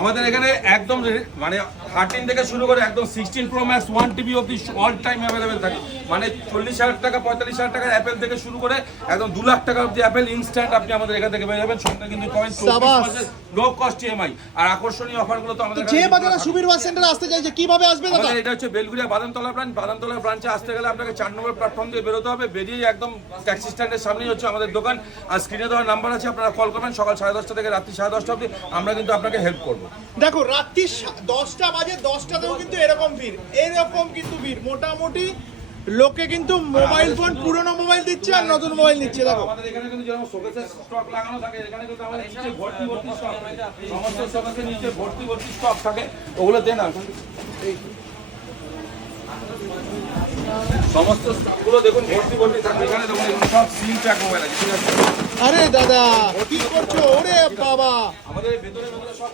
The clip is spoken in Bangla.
আমাদের এখানে একদম মানে 13 থেকে শুরু করে একদম 16 প্রো ম্যাক্স 1 টিবি অবধি অল টাইম অ্যাভেলেবেল থাকে। মানে 40,000 টাকা 45,000 টাকার অ্যাপেল থেকে শুরু করে একদম 2 লাখ টাকা অবধি অ্যাপেল ইনস্ট্যান্ট আপনি আমাদের এখান থেকে পেয়ে যাবেন। সঙ্গে কিন্তু পয়েন্ট 24 মাসের লো কস্ট ইএমআই আর আকর্ষণীয় অফারগুলো তো আমাদের যে বাজারে সুবীর ওয়াচ সেন্টারে আসতে চাইছে কিভাবে আসবে দাদা? এটা হচ্ছে বেলগুড়িয়া বাদামতলা ব্রাঞ্চ। বাদামতলা ব্রাঞ্চে আসতে গেলে আপনাকে 4 নম্বর প্ল্যাটফর্ম দিয়ে বেরোতে হবে। বেরিয়ে একদম ট্যাক্সি স্ট্যান্ডের সামনেই হচ্ছে আমাদের দোকান। আর স্ক্রিনে দেওয়ার নাম্বার আছে, আপনারা কল করবেন সকাল 10:30 থেকে রাত্রি 10:30 অবধি। আমরা কিন্তু আপনাকে হেল্প করবো। দেখো রাত্রি 10টা বাজে, 10টাতেও কিন্তু এরকম কিন্তু ভিড় মোটামুটি লোকে কিন্তু মোবাইল ফোন পুরনো মোবাইল দিচ্ছে আর নতুন মোবাইল নিচ্ছে। দেখো আমাদের এখানে কিন্তু যেমন শোকেসের স্টক লাগানো থাকে, এখানে কিন্তু আমাদের নিচে ভর্তি স্টক থাকে। সমস্ত শোকেসের নিচে ভর্তি স্টক থাকে, ওগুলো দেন না। সমস্ত স্টকগুলো দেখুন ভর্তি থাকে। এখানে দেখুন এগুলো সব সিল প্যাক মোবাইল আছে, ঠিক আছে? আরে দাদা কি করছো? ওরে বাবা, আমাদের ভেতরে সব